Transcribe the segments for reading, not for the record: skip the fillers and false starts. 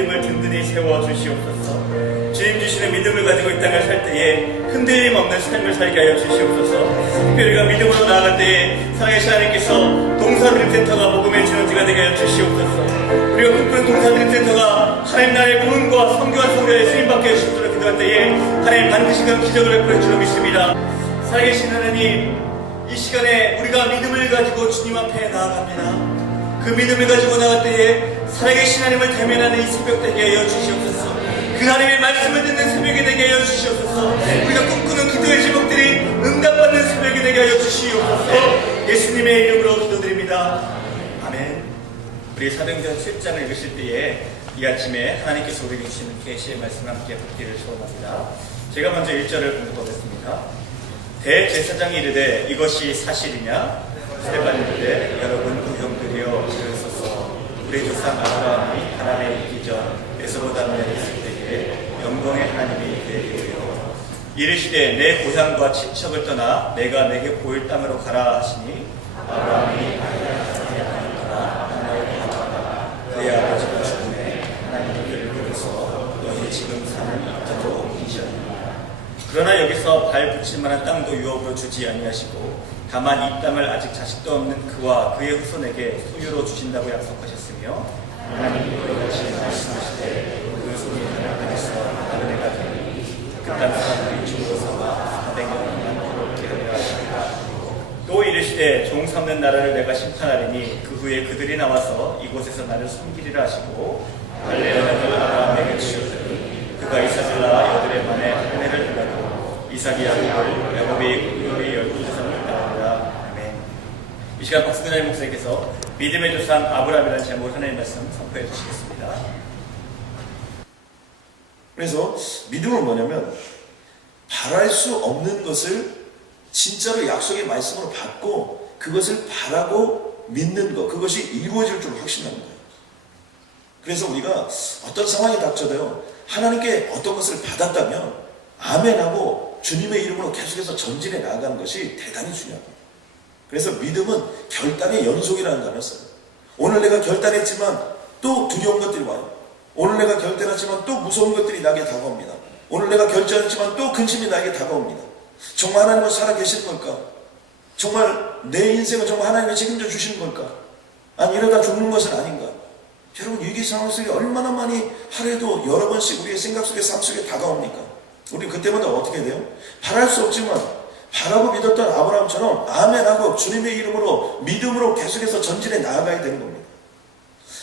믿음을 든든히 세워 주시옵소서. 주님 주시는 믿음을 가지고 이 땅을 살 때에 흔들림 없는 삶을 살게 하여 주시옵소서. 특별히 우리가 믿음으로 나아갈 때에 사랑하신 하나님께서 동사드림센터가 복음의 진원지가 되게 하여 주시옵소서. 우리가 꿈꾸는 동사드림센터가 하나님 나라의 구원과 성교한 성교에 쓰임받게 해주시도록 기도할 때에 하나님 반드시 그런 기적을 베풀어 줄로 믿습니다. 살아계신 하나님, 이 시간에 우리가 믿음을 가지고 주님 앞에 나아갑니다. 그 믿음을 가지고 나갈 때에 살아계신 하나님을 대면하는 이 새벽 되게 하여 주시옵소서. 그 하나님의 말씀을 듣는 새벽이 되게 하여 주시옵소서. 우리가 꿈꾸는 기도의 제목들이 응답받는 새벽이 되게 하여 주시옵소서. 예수님의 이름으로 기도드립니다. 아멘. 우리 사도행전 7장을 읽으실 때에 이 아침에 하나님께서 우리에게 주시는 계시의 말씀을 함께 듣기를 소원합니다. 제가 먼저 1절을 공부하겠습니다. 대제사장이 이르되 이것이 사실이냐? 스데반이 이르되 여러분 형들이여 들으소서. 우리 조상 아브라함이 하나님에 있기 전 에서보다문에 있을 때에 영광의 하나님이 되리요. 이르시되 내 고향과 친척을 떠나 내가 내게 보일 땅으로 가라 하시니 아브라함이 가라 하나님의 가라. 그의 아버지가 죽음에 하나님의 길을 들어서 너희 지금 사는 땅으로 이시하니라. 그러나 여기서 발 붙일 만한 땅도 유업으로 주지 아니하시고 다만 이 땅을 아직 자식도 없는 그와 그의 후손에게 소유로 주신다고 약속하셨으며 하나님이 이같이 말씀하시되 그 손이 하나님께서 다른 해가 되니 그 땅 사람들이 종으로 삼아 400년간 괴롭게 하려 하시니라. 또 이르시되 종 삼는 나라를 내가 심판하리니 그 후에 그들이 나와서 이곳에서 나를 섬기리라 하시고 갈레아를 아브라함에게 주셨더니 그가 이삭을 낳아 여들의 만에 한 해를 행하고 이삭이 야곱을 야곱이 그의 12조상을 낳으리라. 아멘. 이 시간 박수근하님 목사님께서 믿음의 조상 아브라함이라는 제목으로 하나님의 말씀 선포해 주시겠습니다. 그래서 믿음은 뭐냐면 바랄 수 없는 것을 진짜로 약속의 말씀으로 받고 그것을 바라고 믿는 것, 그것이 이루어질 줄 확신하는 거예요. 그래서 우리가 어떤 상황이 닥쳐도요, 하나님께 어떤 것을 받았다면 아멘하고 주님의 이름으로 계속해서 전진해 나아가는 것이 대단히 중요합니다. 그래서 믿음은 결단의 연속이라는 단어를 써요. 오늘 내가 결단했지만 또 두려운 것들이 와요. 오늘 내가 결단했지만 또 무서운 것들이 나에게 다가옵니다. 오늘 내가 결정했지만 또 근심이 나에게 다가옵니다. 정말 하나님은 살아계시는 걸까? 정말 내 인생은 정말 하나님이 책임져 주시는 걸까? 아니 이러다 죽는 것은 아닌가? 여러분 위기 상황 속에 얼마나 많이 하루에도 여러 번씩 우리의 생각 속에 삶 속에 다가옵니까? 우리 그때마다 어떻게 돼요? 바랄 수 없지만 바라고 믿었던 아브라함처럼 아멘하고 주님의 이름으로 믿음으로 계속해서 전진해 나아가야 되는 겁니다.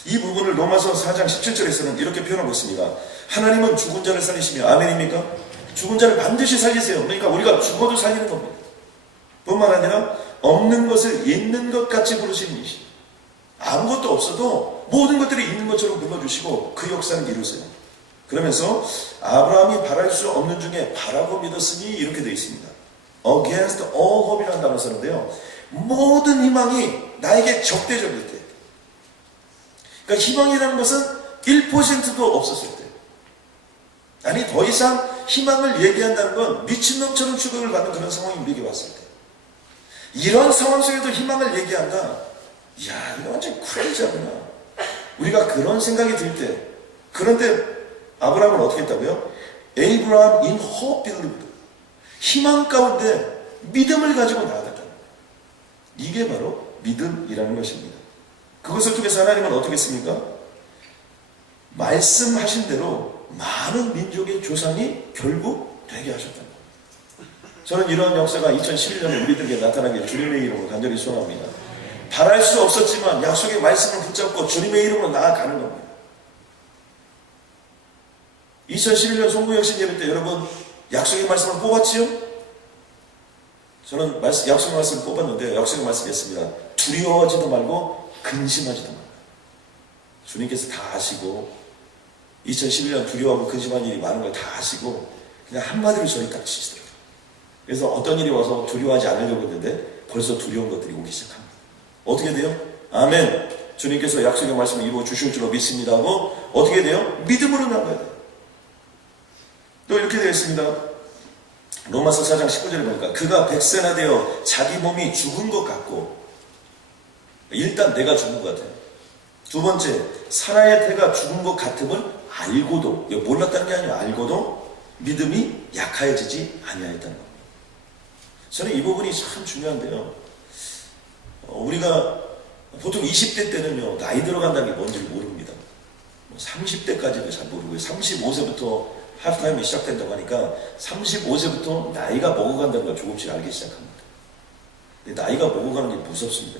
이 부분을 로마서 4장 17절에서는 이렇게 표현하고 있습니다. 하나님은 죽은 자를 살리시며 아멘입니까? 죽은 자를 반드시 살리세요. 그러니까 우리가 죽어도 살리는 겁니다. 뿐만 아니라 없는 것을 있는 것 같이 부르시는 이시. 아무것도 없어도 모든 것들이 있는 것처럼 불러주시고 그 역사를 이루세요. 그러면서 아브라함이 바랄 수 없는 중에 바라고 믿었으니 이렇게 되어 있습니다. Against all hope이라는 단어를 썼는데요. 모든 희망이 나에게 적대적일 때, 그러니까 희망이라는 것은 1%도 없었을 때, 아니 더 이상 희망을 얘기한다는 건 미친놈처럼 추격을 받는 그런 상황이 우리에게 왔을 때, 이런 상황 속에도 희망을 얘기한다. 이야, 이거 완전 크레이지하구나. 우리가 그런 생각이 들 때, 그런데 아브라함은 어떻게 했다고요? Abraham in hope believed. 희망 가운데 믿음을 가지고 나아갔다. 이게 바로 믿음이라는 것입니다. 그것을 통해서 하나님은 어떻게 했습니까? 말씀하신 대로 많은 민족의 조상이 결국 되게 하셨다. 저는 이러한 역사가 2011년에 우리들에게 나타나길 주님의 이름으로 간절히 소원합니다. 바랄 수 없었지만 약속의 말씀을 붙잡고 주님의 이름으로 나아가는 겁니다. 2011년 송구영신 예배 때 여러분 약속의 말씀을 뽑았지요? 저는 약속의 말씀을 뽑았는데 약속의 말씀이었습니다. 두려워하지도 말고 근심하지도 말고. 주님께서 다 아시고 2011년 두려워하고 근심한 일이 많은 걸 다 아시고 그냥 한마디로 저희 딱 치시더라고요. 그래서 어떤 일이 와서 두려워하지 않으려고 했는데 벌써 두려운 것들이 오기 시작합니다. 어떻게 돼요? 아멘. 주님께서 약속의 말씀을 이루어 주실 줄로 믿습니다 하고 어떻게 돼요? 믿음으로 나가야 돼요. 또 이렇게 되어 있습니다. 로마서 4장 19절에 보니까 그가 백세나 되어 자기 몸이 죽은 것 같고, 일단 내가 죽은 것 같아요. 두 번째, 사라의 태가 죽은 것 같음을 알고도, 몰랐다는 게 아니라 알고도 믿음이 약하여지지 아니하였다는 겁니다. 저는 이 부분이 참 중요한데요. 우리가 보통 20대 때는요, 나이 들어간다는 게 뭔지 모릅니다. 30대까지도 잘 모르고요. 35세부터 하프타임이 시작된다고 하니까 35세부터 나이가 먹어간다는 걸 조금씩 알기 시작합니다. 근데 나이가 먹어가는 게 무섭습니다.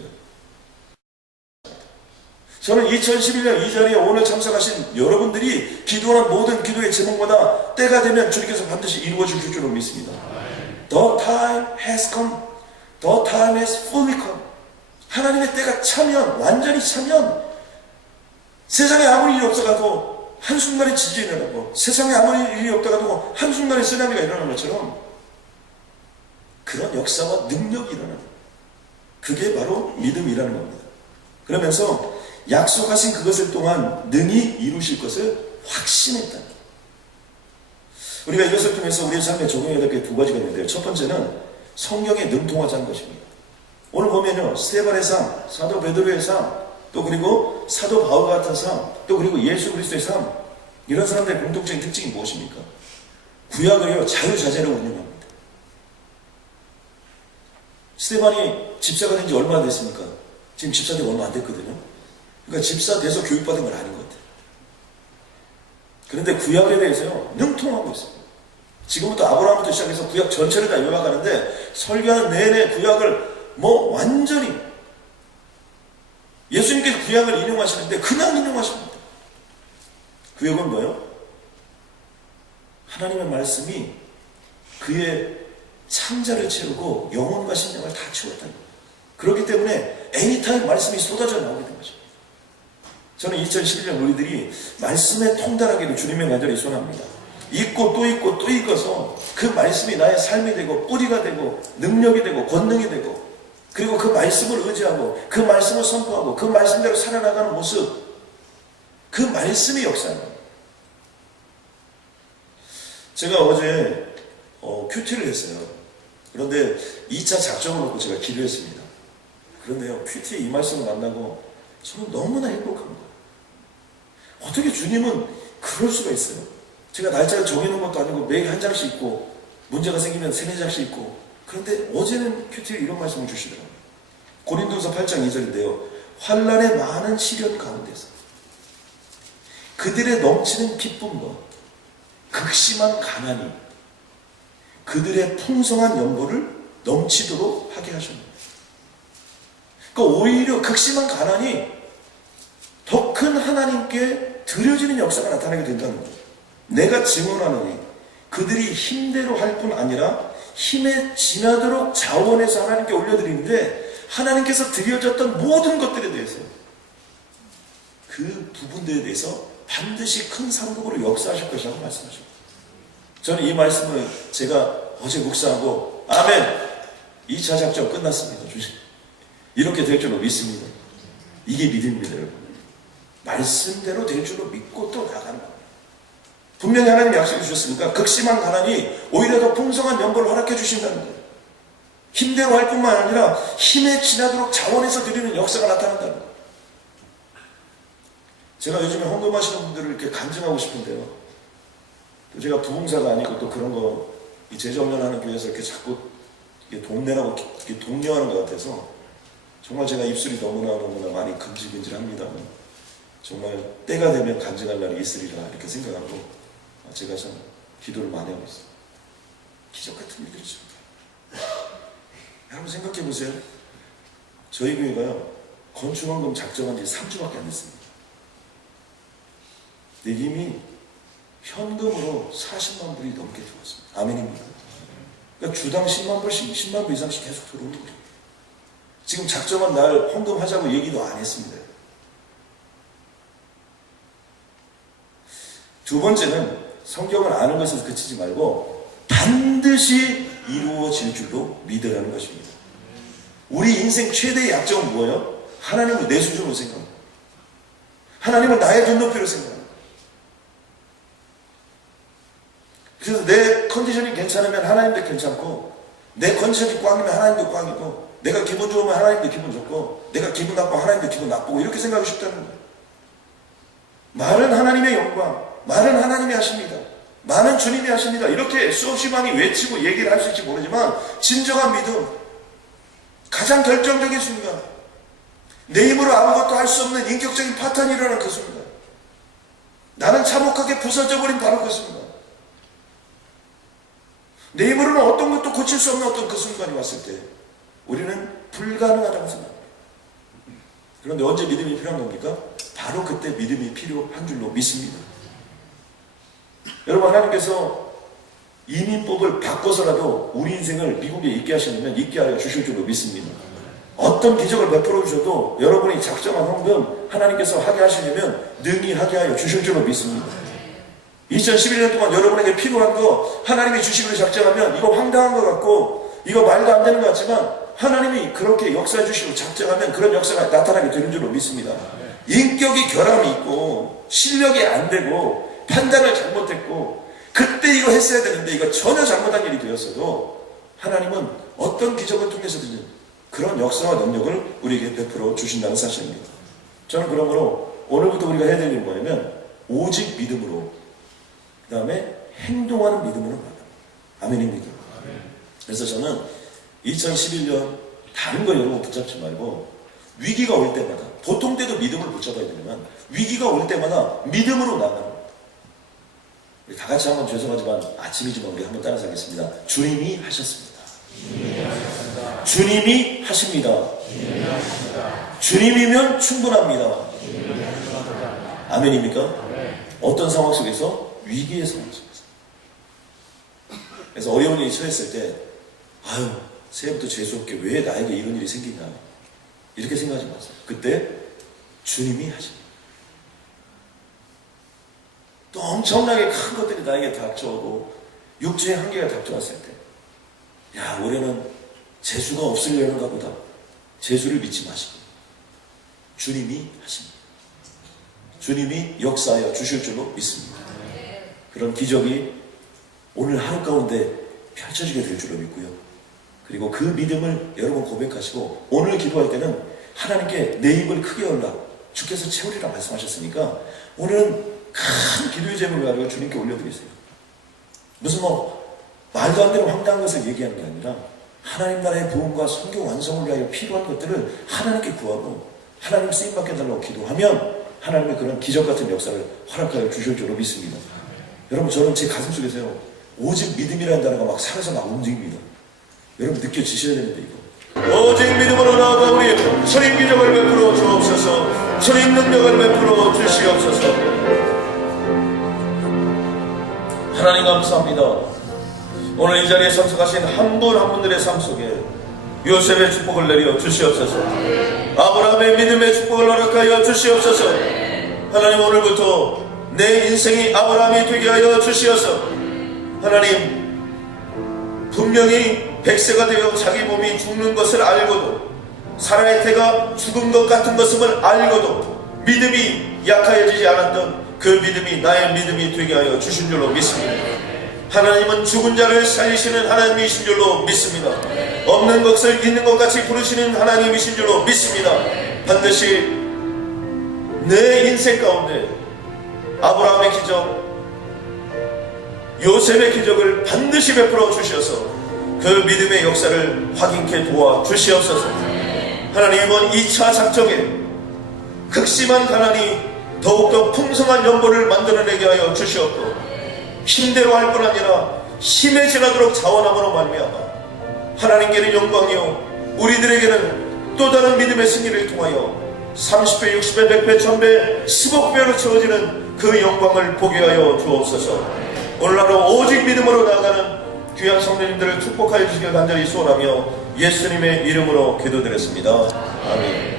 저는 2011년 이 자리에 오늘 참석하신 여러분들이 기도하는 모든 기도의 제목마다 때가 되면 주님께서 반드시 이루어질 줄로 믿습니다. The time has come. The time has fully come. 하나님의 때가 차면, 완전히 차면 세상에 아무리 일이 없어가도 한순간에 지진이 일어나고 세상에 아무리 일이 없다가도 한순간에 쓰나미가 일어나는 것처럼 그런 역사와 능력이 일어나는, 그게 바로 믿음이라는 겁니다. 그러면서 약속하신 그것을 또한 능히 이루실 것을 확신했다. 우리가 이것을 통해서 우리의 삶에 적용해야 될 게 두 가지가 있는데요. 첫 번째는 성경에 능통하자는 것입니다. 오늘 보면요, 스데반의 삶, 사도 베드로의 삶, 또 그리고 사도 바울 같은 삶, 또 그리고 예수 그리스도의 삶, 이런 사람들의 공통적인 특징이 무엇입니까? 구약을요, 자유자재로 운영합니다. 스데반이 집사가 된 지 얼마나 됐습니까? 지금 집사 되고 얼마 안 됐거든요. 그러니까 집사 돼서 교육받은 건 아닌 것 같아요. 그런데 구약에 대해서요, 능통하고 있어요. 지금부터 아브라함부터 시작해서 구약 전체를 다 요약하는데 설교하는 내내 구약을 완전히 예수님께서 구약을 인용하시는데 그냥 인용하십니다. 구약은 뭐예요? 하나님의 말씀이 그의 창자를 채우고 영혼과 심령을 다 채웠다. 그렇기 때문에 애니타임 말씀이 쏟아져 나오게 된 것입니다. 저는 2011년 우리들이 말씀에 통달하기를 주님의 간절히 소원합니다. 읽고 또 읽고 또 읽어서 그 말씀이 나의 삶이 되고 뿌리가 되고 능력이 되고 권능이 되고, 그리고 그 말씀을 의지하고 그 말씀을 선포하고 그 말씀대로 살아나가는 모습, 그 말씀이 역사입니다. 제가 어제 큐티를 했어요. 그런데 2차 작정을 놓고 제가 기도했습니다. 그런데요, 큐티에 이 말씀을 만나고 저는 너무나 행복한 거예요. 어떻게 주님은 그럴 수가 있어요? 제가 날짜를 정해놓은 것도 아니고 매일 한 장씩 읽고 문제가 생기면 3-4장씩 읽고, 그런데 어제는 큐티에 이런 말씀을 주시더라고요. 고린도서 8장 2절인데요. 환난의 많은 시련 가운데서 그들의 넘치는 기쁨과 극심한 가난이 그들의 풍성한 연보를 넘치도록 하게 하셨습니다. 그러니까 오히려 극심한 가난이 더 큰 하나님께 드려지는 역사가 나타나게 된다는 거죠. 내가 증언하노니 그들이 힘대로 할 뿐 아니라 힘에 지나도록 자원해서 하나님께 올려드리는데 하나님께서 드려졌던 모든 것들에 대해서, 그 부분들에 대해서 반드시 큰 상급으로 역사하실 것이라고 말씀하십니다. 저는 이 말씀을 제가 어제 묵상하고 아멘! 2차 작전 끝났습니다. 주님, 이렇게 될 줄로 믿습니다. 이게 믿음입니다, 여러분. 말씀대로 될 줄로 믿고 또 나가는 겁니다. 분명히 하나님 약속해 주셨으니까 극심한 가난이 오히려 더 풍성한 연보를 허락해 주신다는 거예요. 힘대로 할 뿐만 아니라 힘에 지나도록 자원해서 드리는 역사가 나타난다는 거예요. 제가 요즘에 헌금하시는 분들을 이렇게 간증하고 싶은데요. 또 제가 부흥사가 아니고 또 그런 거, 이 제자훈련하는 교회에서 이렇게 자꾸 돈 내라고 이렇게 독려하는 것 같아서 정말 제가 입술이 너무나 많이 금질금질합니다. 정말 때가 되면 간증할 날이 있으리라 이렇게 생각하고 제가 참 기도를 많이 하고 있어요. 기적 같은 일들이죠. 여러분 생각해 보세요. 저희 교회가요, 건축원금 작정한 지 3주밖에 안 됐습니다. 근데 이미 현금으로 40만 불이 넘게 들어왔습니다. 아멘입니까? 그러니까 주당 10만 불씩, 10만 불 이상씩 계속 들어오는 거예요. 지금 작정한 날 헌금하자고 얘기도 안 했습니다. 두 번째는 성경을 아는 것에서 그치지 말고 반드시 이루어질 줄로 믿으라는 것입니다. 우리 인생 최대의 약점은 뭐예요? 하나님을 내 수준으로 생각합니다. 하나님을 나의 눈높이로 생각합니다. 그래서 내 컨디션이 괜찮으면 하나님도 괜찮고, 내 컨디션이 꽝이면 하나님도 꽝이고, 내가 기분 좋으면 하나님도 기분 좋고, 내가 기분 나쁘면 하나님도 기분 나쁘고, 이렇게 생각하고 싶다는 거예요. 말은 하나님의 영광, 말은 하나님이 하십니다. 말은 주님이 하십니다. 이렇게 수없이 많이 외치고 얘기를 할 수 있을지 모르지만 진정한 믿음, 가장 결정적인 순간, 내 힘으로 아무것도 할 수 없는 인격적인 파탄이 일어난 그 순간, 나는 참혹하게 부서져버린 바로 그 순간, 내 힘으로는 어떤 것도 고칠 수 없는 어떤 그 순간이 왔을 때 우리는 불가능하다고 생각합니다. 그런데 언제 믿음이 필요한 겁니까? 바로 그때 믿음이 필요한 줄로 믿습니다. 여러분, 하나님께서 이민법을 바꿔서라도 우리 인생을 미국에 있게 하시려면 있게 하여 주실 줄로 믿습니다. 어떤 기적을 베풀어 주셔도 여러분이 작정한 헌금 하나님께서 하게 하시려면 능히 하게 하여 주실 줄로 믿습니다. 2011년 동안 여러분에게 필요한 거 하나님이 주시기로 작정하면 이거 황당한 것 같고 이거 말도 안 되는 것 같지만 하나님이 그렇게 역사해 주시고 작정하면 그런 역사가 나타나게 되는 줄로 믿습니다. 인격이 결함이 있고 실력이 안 되고 판단을 잘못했고 그때 이거 했어야 되는데 이거 전혀 잘못한 일이 되었어도 하나님은 어떤 기적을 통해서든 그런 역사와 능력을 우리에게 베풀어 주신다는 사실입니다. 저는 그러므로 오늘부터 우리가 해야 될 일은 뭐냐면 오직 믿음으로, 그 다음에 행동하는 믿음으로 나아갑니다. 아멘입니다. 그래서 저는 2011년 다른 거 여러분 붙잡지 말고 위기가 올 때마다, 보통 때도 믿음을 붙잡아야 되지만 위기가 올 때마다 믿음으로 나가는 겁니다. 우리 다 같이 한번, 죄송하지만 아침이지만 우리 한번 따라서 하겠습니다. 주님이 하셨습니다. 주님이 하십니다. 주님이면 충분합니다. 아멘입니까? 어떤 상황 속에서? 위기의 상황 속에서. 그래서 어려운 일이 처했을 때 아유, 새해부터 재수없게 왜 나에게 이런 일이 생기냐 이렇게 생각하지 마세요. 그때 주님이 하십니다. 또 엄청나게 큰 것들이 나에게 닥쳐오고 육체의 한계가 닥쳐왔을 때, 야, 올해는 재수가 없으려는가 보다. 재수를 믿지 마시고 주님이 하십니다. 주님이 역사하여 주실 줄로 믿습니다. 그런 기적이 오늘 하루 가운데 펼쳐지게 될 줄로 믿고요. 그리고 그 믿음을 여러분 고백하시고 오늘 기도할 때는 하나님께 내 입을 크게 열라 주께서 채우리라 말씀하셨으니까 오늘은 큰 기도의 제목을 가지고 주님께 올려드리세요. 무슨 말도 안 되는 황당한 것을 얘기하는 게 아니라 하나님 나라의 부흥과 성교 완성을 위하여 필요한 것들을 하나님께 구하고 하나님 쓰임받게 달라고 기도하면 하나님의 그런 기적 같은 역사를 허락하여 주실 줄로 믿습니다. 여러분, 저는 제 가슴 속에서요 오직 믿음이라는 단어가 막 살아서 막 움직입니다. 여러분 느껴지셔야 되는데 이거 오직 믿음으로 나아가 우리 주님 기적을 베풀어 주옵소서. 주님 능력을 베풀어 주시옵소서. 하나님 감사합니다. 오늘 이 자리에 참석하신 한 분 한 분들의 삶 속에 요셉의 축복을 내려 주시옵소서. 아브라함의 믿음의 축복을 허락하여 주시옵소서. 하나님, 오늘부터 내 인생이 아브라함이 되게 하여 주시어서 하나님, 분명히 100세가 되어 자기 몸이 죽는 것을 알고도 사라의 태가 죽은 것 같은 것임을 알고도 믿음이 약해지지 않았던 그 믿음이 나의 믿음이 되게 하여 주신 줄로 믿습니다. 하나님은 죽은 자를 살리시는 하나님이신 줄로 믿습니다. 없는 것을 있는 것 같이 부르시는 하나님이신 줄로 믿습니다. 반드시 내 인생 가운데 아브라함의 기적, 요셉의 기적을 반드시 베풀어 주셔서 그 믿음의 역사를 확인케 도와 주시옵소서. 하나님, 이번 2차 작정에 극심한 가난이 더욱더 풍성한 연보를 만들어내게 하여 주시옵고 힘대로 할 뿐 아니라 힘에 지나도록 자원함으로 말미암아 하나님께는 영광이요 우리들에게는 또 다른 믿음의 승리를 통하여 30배, 60배, 100배, 1000배, 10억 배로 채워지는 그 영광을 보게 하여 주옵소서. 오늘 하루 오직 믿음으로 나아가는 귀한 성도님들을 축복하여 주시길 간절히 소원하며 예수님의 이름으로 기도드렸습니다. 아멘.